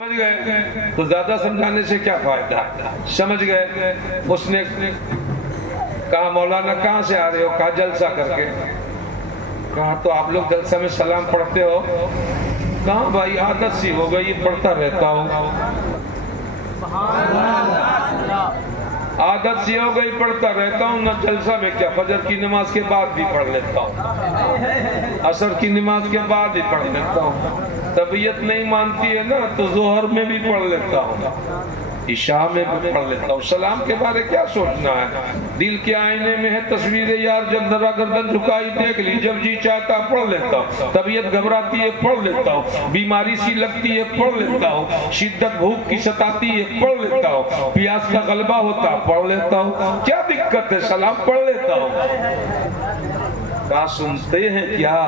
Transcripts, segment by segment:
समझ गए तो ज्यादा समझाने से क्या फायदा। समझ गए। उसने कहा मौलाना कहाँ से आ रहे हो? कहा जलसा करके। कहा तो आप लोग जलसा में सलाम पढ़ते हो? कहा भाई आदत सी हो गई, पढ़ता रहता हूँ। आदत सी हो गई, पढ़ता रहता हूँ। न जलसा में क्या, फजर की नमाज के बाद भी पढ़ लेता हूँ, असर की नमाज के बाद भी पढ़ लेता हूँ। तबीयत नहीं मानती है ना तो जोहर में भी पढ़ लेता हूँ, इशा में भी पढ़ लेता हूँ। सलाम के बारे क्या सोचना है? दिल के आईने में है तस्वीरें यार, जब जरा गर्दन झुकाई देख ली, जब जी चाहता पढ़ लेता हूँ। तबीयत घबराती है पढ़ लेता हूँ, बीमारी सी लगती है पढ़ लेता हूँ, शिद्दत भूख की सताती है पढ़ लेता हूँ, प्यास का गलबा होता पढ़ लेता हूँ। क्या दिक्कत है, सलाम पढ़ लेता हूँ। क्या सुनते हैं क्या?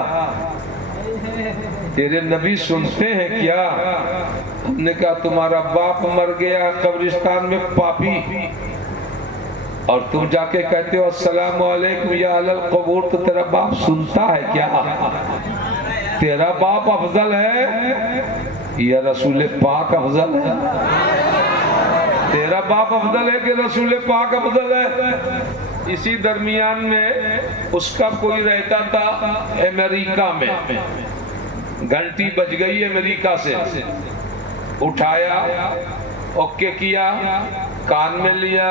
तेरे नबी सुनते हैं क्या? हमने कहा तुम्हारा बाप मर गया कब्रिस्तान में पापी, और तुम जाके कहते हो अस्सलाम वालेकुम या अहल कबूर, तो तेरा बाप सुनता है क्या? तेरा बाप अफजल है या रसूल पाक अफजल है? तेरा बाप अफजल है कि रसूल पाक अफजल है? इसी दरमियान में उसका कोई रहता था अमेरिका में, घंटी बज गई अमेरिका से, उठाया, ओके किया, कान में लिया,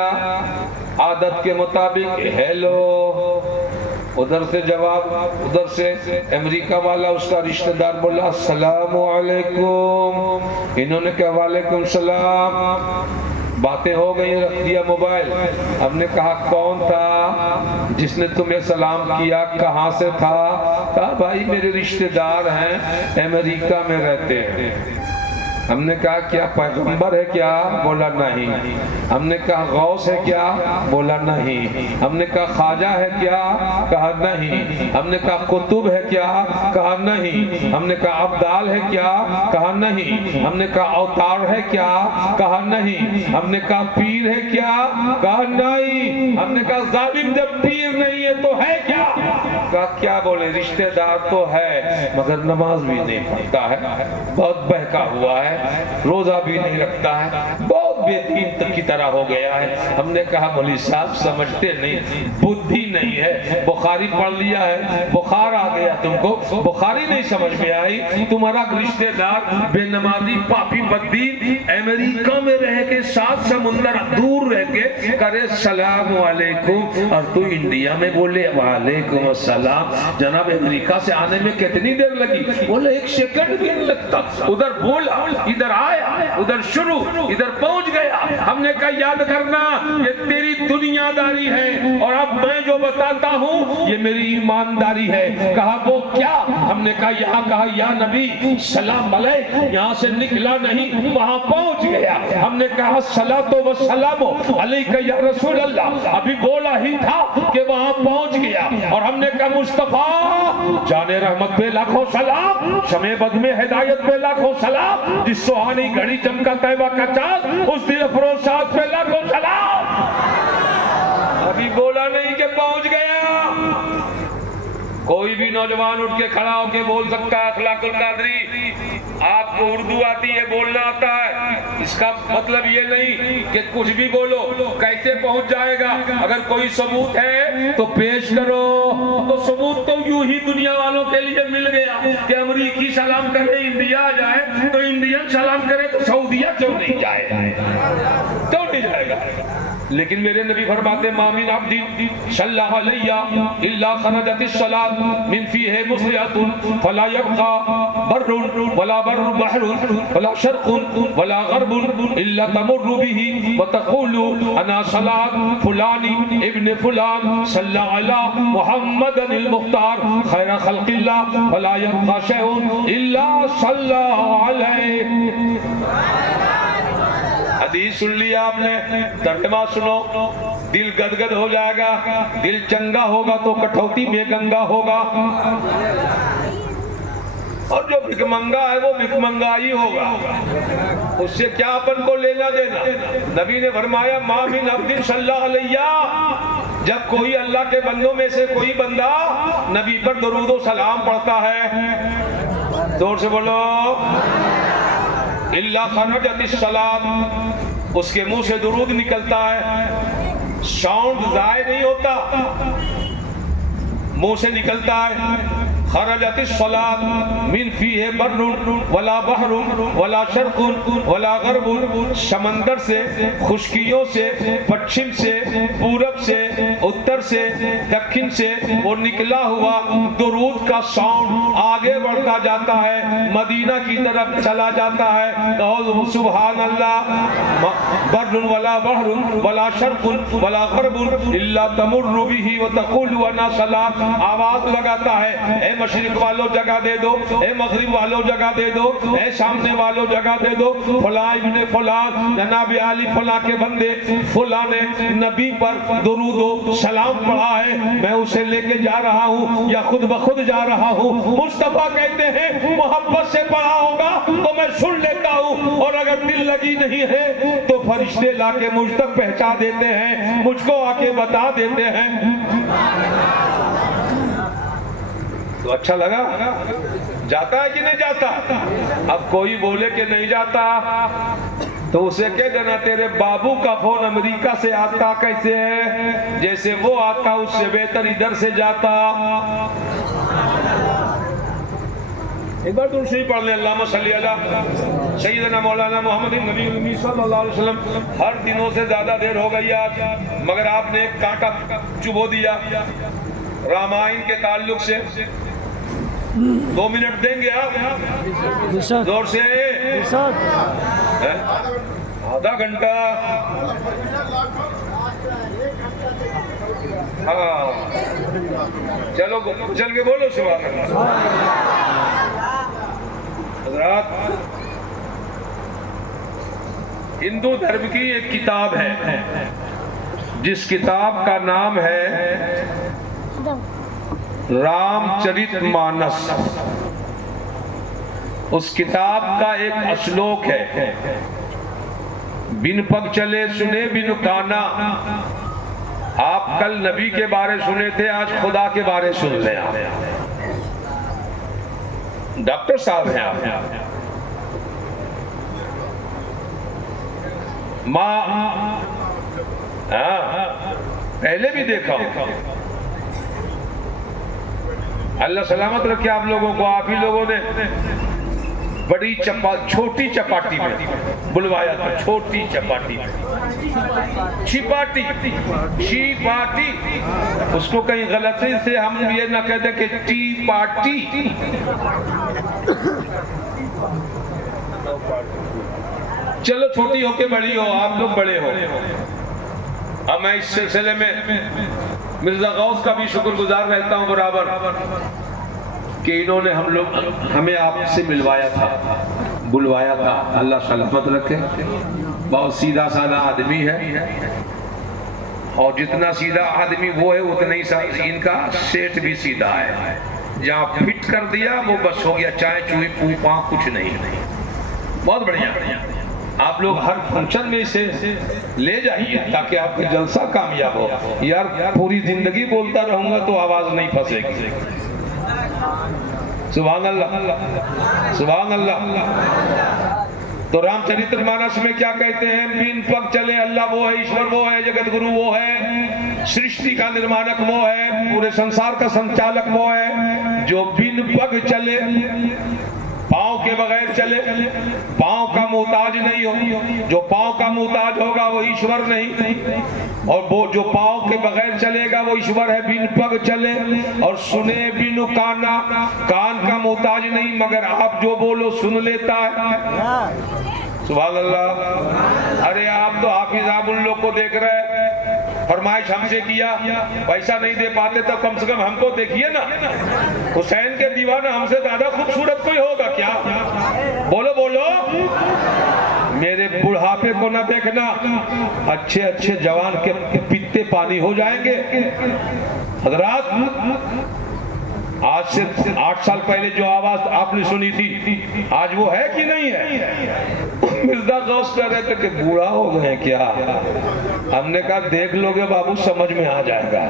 आदत के मुताबिक हेलो, उधर से जवाब, उधर से अमेरिका वाला उसका रिश्तेदार बोला अस्सलाम वालेकुम, इन्होंने कहा वालेकुम सलाम। बातें हो गई, रख दिया मोबाइल। हमने कहा कौन था जिसने तुम्हें सलाम किया, कहाँ से था? कहा भाई मेरे रिश्तेदार हैं, अमेरिका में रहते हैं। हमने कहा क्या पैगंबर है क्या? बोला नहीं। हमने कहा गौस है क्या? बोला नहीं। हमने कहा ख्वाजा है क्या? कहा नहीं। हमने कहा कुतुब है क्या? कहा नहीं। हमने कहा अब्दाल है क्या? कहा नहीं। हमने कहा अवतार है क्या? कहा नहीं। हमने कहा पीर है क्या? कहा नहीं। हमने कहा जालिम जब पीर नहीं है तो है क्या? कहा क्या बोले, रिश्तेदार तो है मगर नमाज भी नहीं पढ़ता है, बहुत बहका हुआ है, रोजा भी नहीं रखता है, बहुत बेदीन की तरह हो गया है। हमने कहा मौलवी साहब समझते नहीं, बुद्धि नहीं है, बुखारी पढ़ लिया है, बुखार आ गया तुमको, बुखारी नहीं समझ में आई। तुम्हारा रिश्तेदार बेनमाजी पापी बददीन अमेरिका में रह के, सात समुंदर दूर रह के करे सलाम वालेकुम, और तू इंडिया में बोले वालेकुम अस्सलाम। जनाब अमेरिका से आने में कितनी देर लगी? बोले 1 सेकंड भी नहीं लगता। उधर बोला, इधर आया, उधर शुरू, इधर पहुंच गया। हमने कहा याद करना ये तेरी दुनियादारी है, और अब मैं जो बताता हूँ ये मेरी ईमानदारी है। कहा वो क्या? हमने कहा यहाँ कहा या नबी सलाम अलैक, यहाँ से निकला नहीं, वहां पहुंच गया। हमने कहा सलातो व सलामो अलैका या रसूल अल्लाह, अभी बोला ही था कि वहां पहुंच गया। और हमने कहा मुस्तफा जाने रहमत पे लाखों सलाम, शमे बद में हिदायत पे लाखों सलाम, जिस सुहानी घड़ी चमका तैबा का चांद, उस दिल फरोज साथ पे लाखों सलाम। अभी बोला नहीं कि पहुंच गया। कोई भी नौजवान उठ के खड़ा होके बोल सकता है अखलाकुल कादरी, आपको उर्दू आती है, बोलना आता है, इसका मतलब ये नहीं कि कुछ भी बोलो। कैसे पहुंच जाएगा? अगर कोई सबूत है तो पेश करो। तो सबूत तो यूं ही दुनिया वालों के लिए मिल गया कि अमरीकी सलाम करे इंडिया आ जाए, तो इंडियन सलाम करे तो सऊदिया क्यों नहीं जाए? क्यों नहीं जाएगा? लेकिन मेरे नबी फरमाते मामिन अब्दी सल्लल्लाहु अलैहि इल्ला खरजतिस सलात मिन फीहि मुस्लिहतुन फला यबqa बर्रुन वला बर्रु बहरुन वला शर्कुन वला गरबुन इल्ला तमुरु बिही व तक़ूलु अना सलात फुलानी इब्न फुलान सल्लल्लाहु अला मुहम्मदिल मुख्तार खैर खल्क़िल्लाह फला यबqa शैउन इल्ला सल्लल्लाहु अलैहि। हदीस सुन लिया आपने, तर्जमा सुनो, दिल गदगद हो जाएगा। दिल चंगा होगा तो कठौती में गंगा होगा, और जो भिखमंगा है वो भिखमंगा ही होगा, उससे क्या अपन को लेना देना। नबी ने फरमाया मामिन अब्दिन सल्लल्लाहु अलैहि, जब कोई अल्लाह के बंदों में से कोई बंदा नबी पर दरूद व सलाम पढ़ता है, जोर से बोलो, इल्ला खरजतिस सलात, उसके मुंह से दुरूद निकलता है, साउंड जाए नहीं होता, मुंह से निकलता है। खरजतिस सलात मिन फीहे बर्रुन वला बहरुन वला शर्कुन वला गरबुन, समंदर से, खुश्कियों से, पश्चिम से, पूरब से, उत्तर से, दक्षिण से वो निकला हुआ दुरूद का साउंड आगे बढ़ता जाता है, मदीना की तरफ चला जाता है। तो सुभान अल्लाह, बर्रुन वला बहरुन वला शर्कुन वला गरबुन इल्ला तमुर्रु बिही व तक़ूलु अना सलात, आवाज लगाता है, ए मशरिक वालों जगह दे दो, ए मगरिब वालों जगह दे दो, ए सामने वालों जगह दे दो, फला इब्ने फलान जनाब आली फला के बंदे फला ने नबी पर दुरूद सलाम पढ़ा है, मैं उसे लेके जा रहा हूँ या खुद ब खुद जा रहा हूँ। मुस्तफा कहते हैं मोहब्बत से पढ़ा होगा तो मैं सुन लेता हूँ, और अगर दिल लगी नहीं है तो फरिश्ते लाके मुझ तक पहुँचा देते हैं, मुझको आके बता देते हैं। तो अच्छा लगा? जाता है कि नहीं जाता? अब कोई बोले कि नहीं जाता तो उसे कह देना तेरे बाबू का फोन अमेरिका से आता कैसे है, जैसे वो आता उससे बेहतर इधर से जाता। एक बार तुम सही पढ़ ले, अल्लाहुम्मा सल्ली अला सय्यदना मौलाना मोहम्मद नबी उम्मी सल्लल्लाहु अलैहि वसल्लम। हर दिनों से ज्यादा देर हो गई आज, मगर आपने एक कांटा चुभो दिया रामायण के ताल्लुक से। 2 मिनट देंगे आप जोर से? आधा घंटा? हाँ चलो चल के बोलो सुभान अल्लाह। हज़रात, हिंदू धर्म की एक किताब है जिस किताब का नाम है रामचरितमानस। उस किताब का एक श्लोक है, बिन पग चले सुने बिन काना। आप कल नबी के बारे सुने थे, आज खुदा के बारे सुन रहे हैं। डॉक्टर साहब हैं आप। माँ पहले भी देखा, अल्लाह सलामत रखे आप लोगों को। आप ही लोगों ने बड़ी छोटी चपाटी में बुलवाया था, छोटी चपाटी में, छिपाटी छिपाटी। उसको कहीं गलती से हम ये ना कहते कि टी पार्टी। चलो छोटी हो के बड़ी हो, आप लोग बड़े हो। अब मैं इस सिलसिले में मिर्जा गौस का भी शुक्रगुजार रहता हूँ बराबर कि इन्होंने हमें आपसे मिलवाया था, बुलवाया था। अल्लाह सलामत रखे। बहुत सीधा साधा आदमी है, और जितना सीधा आदमी वो है उतना ही इनका सेठ भी सीधा है। जहाँ फिट कर दिया वो बस हो गया, चाय चूही पू पा कुछ नहीं। बहुत बढ़िया। आप लोग हर फंक्शन में इसे ले जाइए ताकि आपका जलसा कामयाब हो। यार पूरी जिंदगी बोलता रहूंगा तो आवाज नहीं फंसेगी। सुभान अल्लाह, सुभान अल्लाह। तो रामचरितमानस में क्या कहते हैं? बिन पग चले, अल्लाह वो है, ईश्वर वो है, जगत गुरु वो है, सृष्टि का निर्माणक वो है, पूरे संसार का संचालक वो है। जो बिन पग चले, पांव के बगैर चले, पांव का मोहताज नहीं हो। जो पांव का मोहताज होगा वो ईश्वर नहीं, और वो जो पांव के बगैर चलेगा वो ईश्वर है। बिन पग चले और सुने बिन काना, कान का मोहताज नहीं मगर आप जो बोलो सुन लेता है। सुभान अल्लाह। अरे आप तो हाफिज आप उन लोग को देख रहे हैं, फरमाइश हमसे किया, पैसा नहीं दे पाते तो कम से कम हमको देखिए ना। हुसैन के दीवाना हमसे ज्यादा खूबसूरत कोई होगा क्या? बोलो बोलो। मेरे बुढ़ापे को ना देखना, अच्छे अच्छे जवान के पित्ते पानी हो जाएंगे। हजरात, आज से 8 साल पहले जो आवाज आपने सुनी थी आज वो है कि नहीं है? मिर्जा गौस कह रहे थे कि बूढ़ा हो गए क्या? हमने कहा देख लोगे बाबू समझ में आ जाएगा।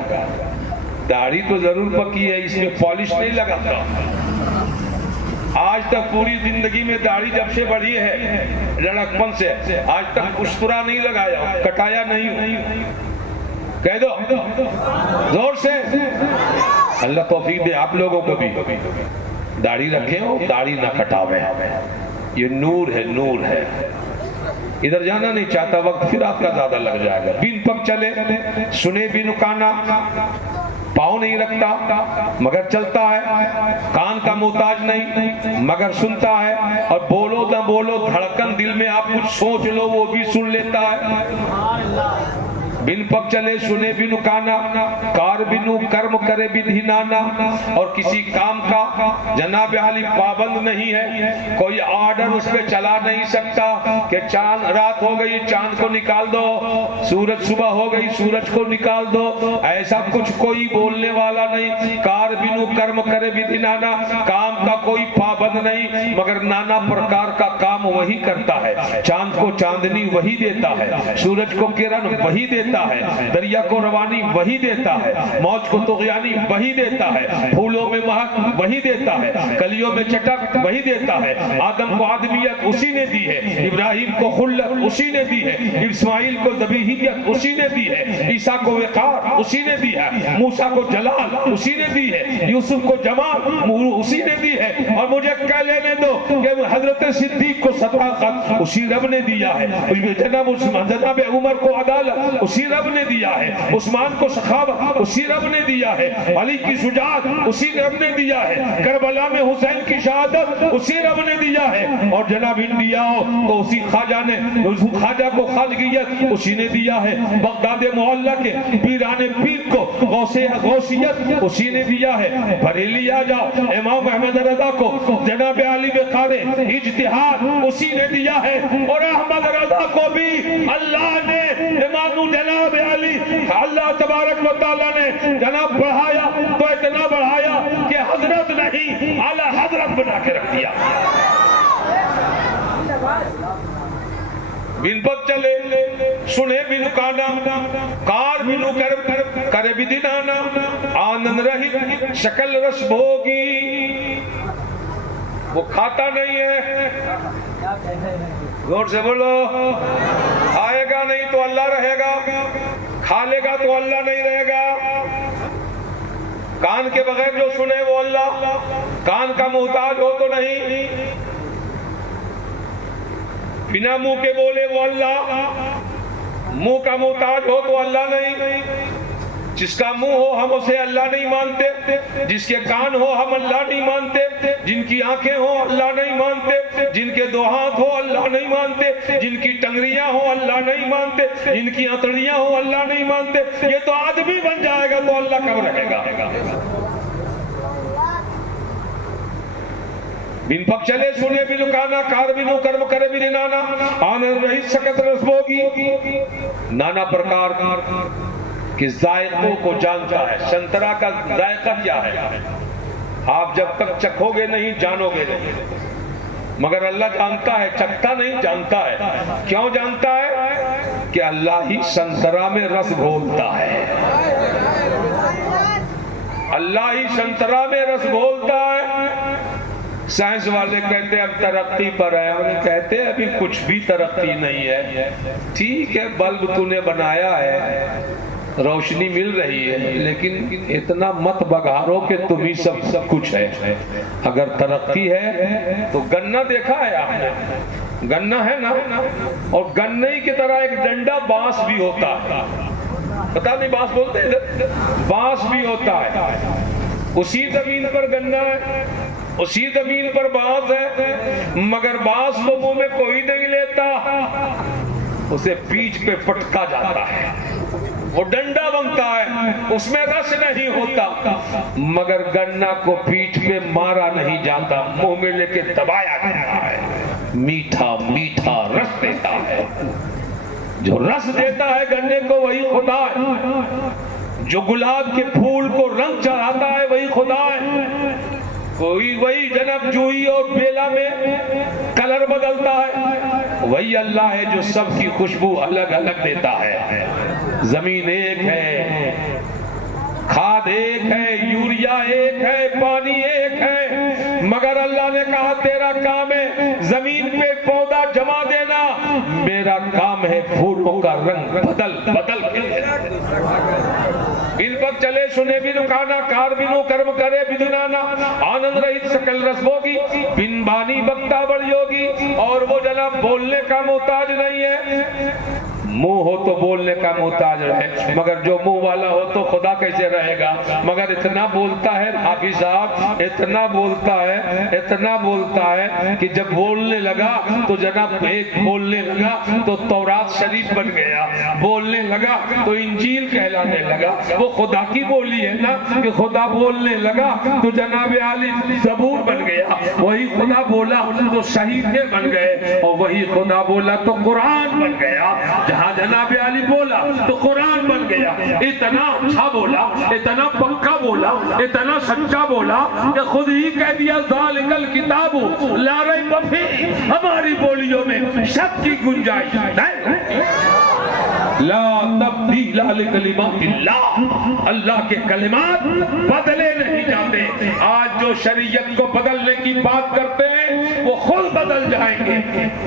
दाढ़ी तो जरूर पकी है, इसमें पॉलिश नहीं लगाता। आज तक पूरी जिंदगी में दाढ़ी जब से बढ़ी है लड़कपन से आज तक उस्तरा नहीं लगाया, कटाया नहीं। कह दो जोर से, अल्लाह तौफीक दे आप लोगों को भी दाढ़ी रखे हो, दाढ़ी ना कटावे। ये नूर है, नूर है। इधर जाना नहीं चाहता वक्त फिर आपका ज्यादा लग जाएगा। बिन पग चले सुने बिन काना, पाँव नहीं रखता मगर चलता है, कान का मोहताज नहीं मगर सुनता है, और बोलो ना बोलो धड़कन दिल में आप कुछ सोच लो वो भी सुन लेता है। बिन पग चले सुने बिनु काना, कार बिनु कर्म करे विधि नाना। और किसी काम का जनाब आली पाबंद नहीं है, कोई ऑर्डर उस पे चला नहीं सकता कि चांद रात हो गई चांद को निकाल दो, सूरज सुबह हो गई सूरज को निकाल दो, ऐसा कुछ कोई बोलने वाला नहीं। कार बिनु कर्म करे विधि नाना, काम का कोई पाबंद नहीं मगर नाना प्रकार का काम वही करता है। चांद को चांदनी वही देता है, सूरज को किरण वही देता है, दरिया को रवानी वही देता है, मौज को तुग़यानी वही देता है, फूलों में महक वही देता है, कलियों में चटक वही देता है। आदम को आदमियत उसी ने दी है, इब्राहिम को खुल्लत उसी ने दी है, इस्माइल को ज़बीहियत उसी ने दी है, ईसा को वक़ार उसी ने दी है, मूसा को जलाल उसी ने दी है, यूसुफ को जमाल उसी ने दी है, और मुझे कह लेने दो कि हजरत सिद्दीक को सदाकत उसी रब ने दिया है, जनाब उमर को अदालत उसी रब ने दिया है, उस्मान को सखावत उसी रब ने दिया है, अली की शुजाअत उसी रब ने दिया है, करबला में हुसैन की शहादत उसी रब ने दिया है, और जनाब इंडिया तो उसी ख्वाजा ने, ख्वाजा को ख्वाजगियत उसी ने दिया है, बगदाद मोहल्ला के पीराने पीर को गौसियत उसी ने दिया है। बरेली आ जाओ इमाम अहमद रजा को जनाब अली बेकारे इज्तिहाद उसी ने दिया है, और अहमद रजा को भी अल्लाह ने इमाम जनाब अली अल्लाह तबारक व तआला ने जनाब बढ़ाया तो इतना बढ़ाया कि हजरत नहीं आला हजरत बना के रख दिया। बिन पग चले सुने बिनु काना, कार बिनु करे विधि नाना। आनंद रहित शकल रस भोगी, वो खाता नहीं है, जोर से बोलो, खाएगा नहीं तो अल्लाह रहेगा, खा लेगा तो अल्लाह नहीं रहेगा। कान के बगैर जो सुने वो अल्लाह, कान का मोहताज हो तो नहीं, बिना मुंह के बोले वो अल्लाह, मुंह का मोहताज हो तो अल्लाह नहीं। जिसका मुंह हो हम उसे अल्लाह नहीं मानते, जिसके कान हो हम अल्लाह नहीं मानते, जिनकी आंखें हो अल्लाह नहीं मानते, जिनके दो हाथ हो अल्लाह नहीं मानते, जिनकी टंगरियां हो अल्लाह नहीं मानते, जिनकी आंतड़ियां हो अल्लाह नहीं मानते। ये तो आदमी बन जाएगा तो अल्लाह कब रहेगा। बिन पग चले सुने बिनु काना, कार बिनु कर्म करे बिनु नाना। आनंद रहित सकत रस भोगी, नाना प्रकार कि जायकों को जानता है। संतरा का जायका क्या है आप जब तक चखोगे नहीं जानोगे नहीं, मगर अल्लाह जानता है, चखता नहीं जानता है। क्यों जानता है? कि अल्लाह ही संतरा में रस घोलता है, अल्लाह ही संतरा में रस घोलता है। साइंस वाले कहते हैं अब तरक्की पर है, हम कहते हैं अभी कुछ भी तरक्की नहीं है। ठीक है, बल्ब तूने बनाया है, रोशनी मिल रही है, लेकिन इतना मत बघारो कि तुम ही सब कुछ है। अगर तरक्की है तो गन्ना देखा है आपने, गन्ना है ना, और गन्ने की तरह एक डंडा बांस भी होता है, पता नहीं बांस बोलते हैं, बांस भी होता है। उसी जमीन पर गन्ना है, उसी जमीन पर बांस है, मगर बांस को मुंह में कोई नहीं लेता, उसे पीठ पे पटका जाता है, वो डंडा बनता है, उसमें रस नहीं होता। मगर गन्ना को पीठ पे मारा नहीं जाता, मुंह में लेके दबाया जाता है, मीठा मीठा रस देता है। जो रस देता है गन्ने को वही खुदा है, जो गुलाब के फूल को रंग चढ़ाता है वही खुदा है। कोई वही जनाब जूही और बेला में कलर बदलता है, वही अल्लाह है जो सबकी खुशबू अलग अलग देता है। जमीन एक है, खाद एक है, यूरिया एक है, पानी एक है, मगर अल्लाह ने कहा तेरा काम है जमीन पे पौधा जमा देना, मेरा काम है फूलों का रंग बदल बदल के इन पर चले सुने बिनु खाना, कार बिनु कर्म करे बिदुनाना, आनंद रहित सकल रस भोगी, बिन बानी बक्ता बड़ योगी। और वो जनाब बोलने का मोहताज नहीं है, मुंह हो तो बोलने का मोहताज रहे, मगर जो मुंह वाला हो तो खुदा कैसे रहेगा। मगर इतना बोलता है हाफिज साहब, इतना बोलता है कि जब बोलने लगा तो जनाब एक बोलने लगा तो तौरात शरीफ बन गया, बोलने लगा तो इंजील कहलाने लगा। वो खुदा की बोली है ना कि खुदा बोलने लगा तो जनाब आली ज़बूर बन गया, वही खुदा बोला तो शहीदे बन गए, और वही खुदा बोला तो कुरान बन गया। जहाँ जनाब अली बोला तो कुरान बन गया। इतना अच्छा बोला, इतना पक्का बोला, इतना सच्चा बोला कि खुद ही कह दिया ज़ालिकल किताबु ला रैब फीह, हमारी बोलियों में शक की गुंजाइश नहीं। ला तब्दील लिकलिमातिल्लाह, अल्लाह के कलिमात बदले नहीं जाते। आज जो शरीयत को बदलने की बात करते हैं वो खुद बदल जाएंगे,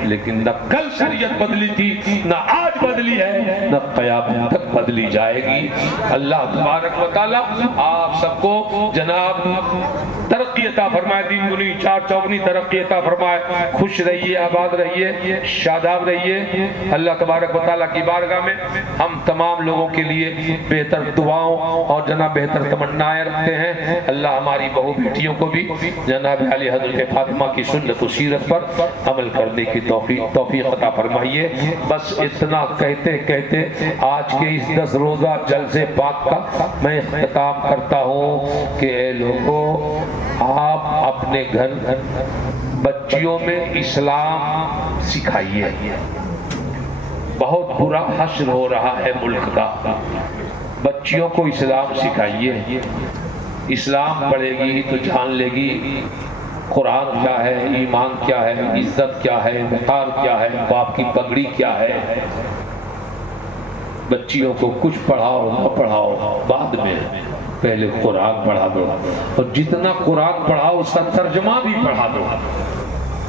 लेकिन न कल शरीयत बदली थी, न आज बदली है, न क़यामत तक बदली जाएगी। अल्लाह तबारक व तआला आप सबको जनाब तरक्की अता फरमाए, दीन दुनी चार चौगनी तरक्की अता फरमाए। खुश रहिए, आबाद रहिए, शादाब रहिए। अल्लाह तबारक व तआला की बारगाह में हम तमाम लोगों के लिए बेहतर दुआओं और जनाब बेहतर तमन्नाएं रखते हैं। अल्लाह हमारी बहू बेटियों को भी जनाब आली हज़रत फातिमा की सुन्नत और सीरत पर अमल करने की तौफीक अता फरमाइए। बस इतना कहते कहते आज के इस 10 रोज़ा जलसे पाक का मैं इख्तिताम करता हूँ कि लोगों, आप अपने घर बच्चियों में इस्लाम सिखाइए। बहुत बुरा हश्र हो रहा है मुल्क का, बच्चियों को इस्लाम सिखाइए। इस्लाम पढ़ेगी तो जान लेगी कुरान क्या है, ईमान क्या है, इज्जत क्या है, वक़ार क्या है, बाप की पगड़ी क्या है। बच्चियों को कुछ पढ़ाओ न पढ़ाओ बाद में, पहले कुरान पढ़ा दो, और जितना कुरान पढ़ाओ उसका तर्जमा भी पढ़ा दो,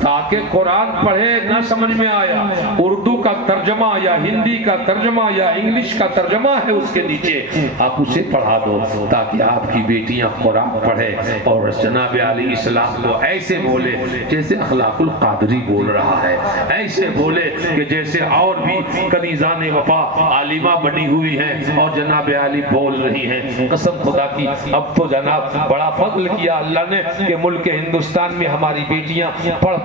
ताकि कुरान पढ़े न समझ में आया, उर्दू का तर्जमा या हिंदी का तर्जमा या इंग्लिश का तर्जमा है उसके नीचे, आप उसे पढ़ा दो, ताकि आपकी बेटियां कुरान पढ़े और जनाब आली इस्लाम को ऐसे बोले जैसे अखलाकुल कादरी बोल रहा है, ऐसे बोले कि जैसे और भी कनीज़ाने वफा आलिमा बनी हुई हैं और जनाब आली बोल रही हैं। कसम खुदा की, अब तो जनाब बड़ा फजल किया अल्लाह ने कि मुल्क हिंदुस्तान में हमारी बेटियां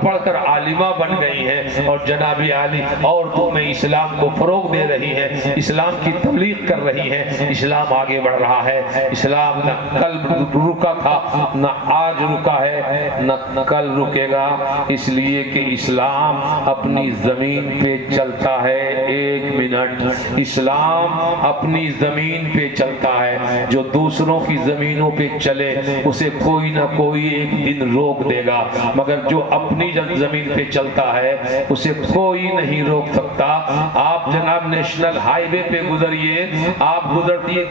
पढ़कर आलिमा बन गई हैं और जनाब आली औरतों में इस्लाम को फरोग दे रही हैं, इस्लाम की तबलीग कर रही हैं। इस्लाम आगे बढ़ रहा है। इस्लाम न कल रुका था, न आज रुका है, न कल रुकेगा, इसलिए कि इस्लाम अपनी जमीन पे चलता है। 1 मिनट, इस्लाम अपनी जमीन पे चलता है। जो दूसरों की जमीनों पे चले उसे कोई ना कोई एक दिन रोक देगा, मगर जो अपनी जमीन पे चलता है उसे कोई नहीं रोक सकता। आप जनाब नेशनल हाईवे पे गुजरिए, आप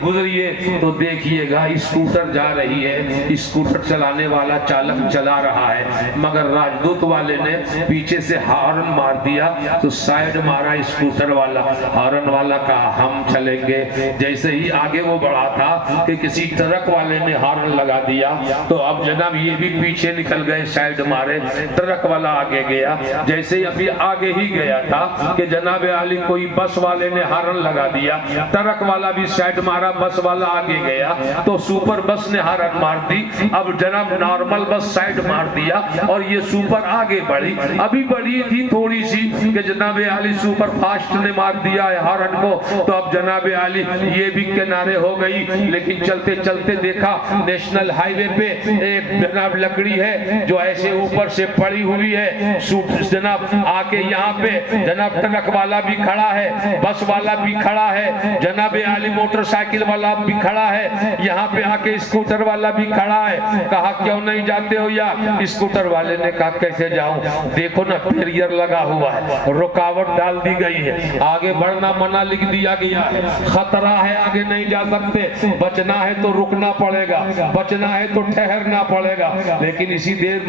गुजरिए तो देखिएगा स्कूटर जा रही है, स्कूटर चलाने वाला चालक चला रहा है, मगर राजदूत वाले ने पीछे से हॉर्न मार दिया तो साइड मारा स्कूटर वाला, हॉर्न वाला कहा हम चलेंगे। जैसे ही आगे वो बढ़ा था कि किसी ट्रक वाले ने हॉर्न लगा दिया, तो अब जनाब ये भी पीछे निकल गए, साइड मारे, ट्रक वाला आगे गया। जैसे ही अभी आगे ही गया था कि जनाब आली कोई बस वाले ने हॉर्न लगा दिया, ट्रक वाला भी साइड मारा, बस वाला आगे गया तो सुपर बस ने हॉर्न मार दी। अब जनाब नॉर्मल बस साइड मार दिया और ये सुपर आगे बढ़ी। अभी बढ़ी थी थोड़ी सी कि जनाब आली सुपर फास्ट ने मार दिया है हॉर्न को, तो अब जनाब आली ये भी किनारे हो गई। लेकिन चलते चलते देखा नेशनल हाईवे पे एक जनाब लकड़ी है जो ऐसे ऊपर से पड़ी हुई हुई है। सूट जनाब आके यहाँ पे जनाब ट्रक वाला भी खड़ा है, बस वाला भी खड़ा है, जनाब आली मोटरसाइकिल वाला भी खड़ा है, यहाँ पे आके स्कूटर वाला भी खड़ा है। कहा क्यों नहीं जाते हो? या स्कूटर वाले ने कहा कैसे जाऊं? देखो ना बैरियर लगा हुआ है, रुकावट डाल दी गई है, आगे बढ़ना मना लिख दिया गया है, खतरा है, आगे नहीं जा सकते, बचना है तो रुकना पड़ेगा, बचना है तो ठहरना पड़ेगा। लेकिन इसी देर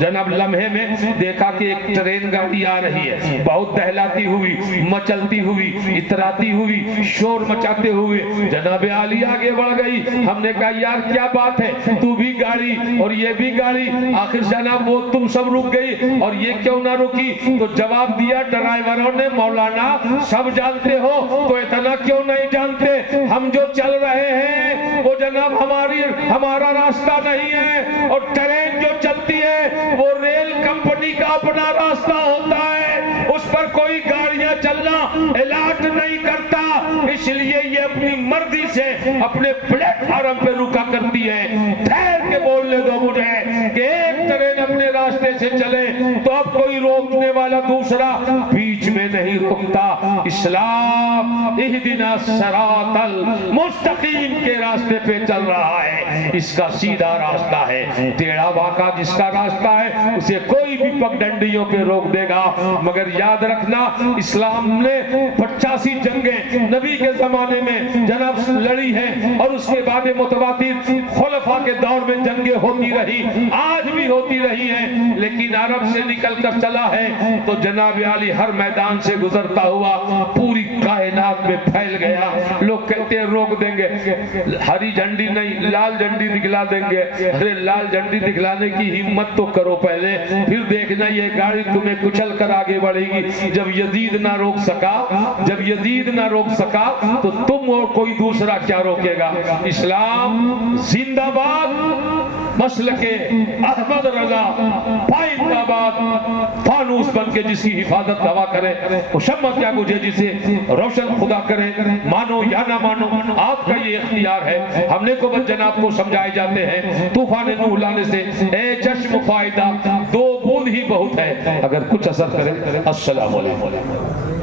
जनाब लम्हे में देखा कि एक ट्रेन गाड़ी आ रही है, बहुत दहलाती हुई, मचलती हुई, इतराती हुई, शोर मचाते हुए जनाब आली आगे बढ़ गई। हमने कहा यार क्या बात है, तू भी गाड़ी और ये भी गाड़ी, आखिर जनाब वो तुम सब रुक गई और ये क्यों ना रुकी? तो जवाब दिया ड्राइवरों ने, मौलाना सब जानते हो तो इतना क्यों नहीं जानते? हम जो चल रहे हैं वो जनाब हमारा रास्ता नहीं है, और ट्रेन जो चलती है वो रेल कंपनी का अपना रास्ता होता है, उस पर कोई गाड़ियां चलना अलाट नहीं करता, इसलिए ये अपनी मर्जी से अपने प्लेटफार्म पे रुका करती है। ठहर के बोलने दो मुझे कि एक ट्रेन अपने रास्ते से चले तो अब कोई रोकने वाला दूसरा बीच में नहीं रुकता। इस्लाम इहदिना सिरातल मुस्तकीम के रास्ते पे चल रहा है, इसका सीधा रास्ता है। टेढ़ा बांका जिसका रास्ता है उसे कोई भी पगडंडियों पे रोक देगा। मगर याद रखना, इस्लाम ने 85 जंगें नबी के जमाने में जनाब लड़ी है, और उसके बाद मुतवातिर खुलफा के दौर में जंगें होती रही, आज भी होती रही हैं। लेकिन अरब से निकल कर चला है तो जनाब आली हर मैदान से गुजरता हुआ पूरी कायनात में फैल गया। लोग कहते हैं रोक देंगे, हरी झंडी नहीं लाल झंडी दिखला देंगे। अरे लाल झंडी दिखलाने की हिम्मत तो करो पहले, फिर देखना ये गाड़ी तुम्हें कुचल कर आगे बढ़ेगी। जब यजीद ना रोक सका तो तुम और कोई दूसरा क्या रोकेगा? इस्लाम जिंदाबाद, मसलके अहमद रजा पाइंदाबाद, फानूस बन के जिसकी हिफाजत दवा करे, वो शम्मा क्या बुझे जिसे रोशन खुदा करे। मानो या ना मानो आपका ये इख्तियार है। हमने को बस जनाब को समझाए जाते हैं तूफान नूह लाने से ए चश्म फायदा, 2 बूंद ही बहुत है, अगर कुछ असर करे। अस्सलाम वालेकुम।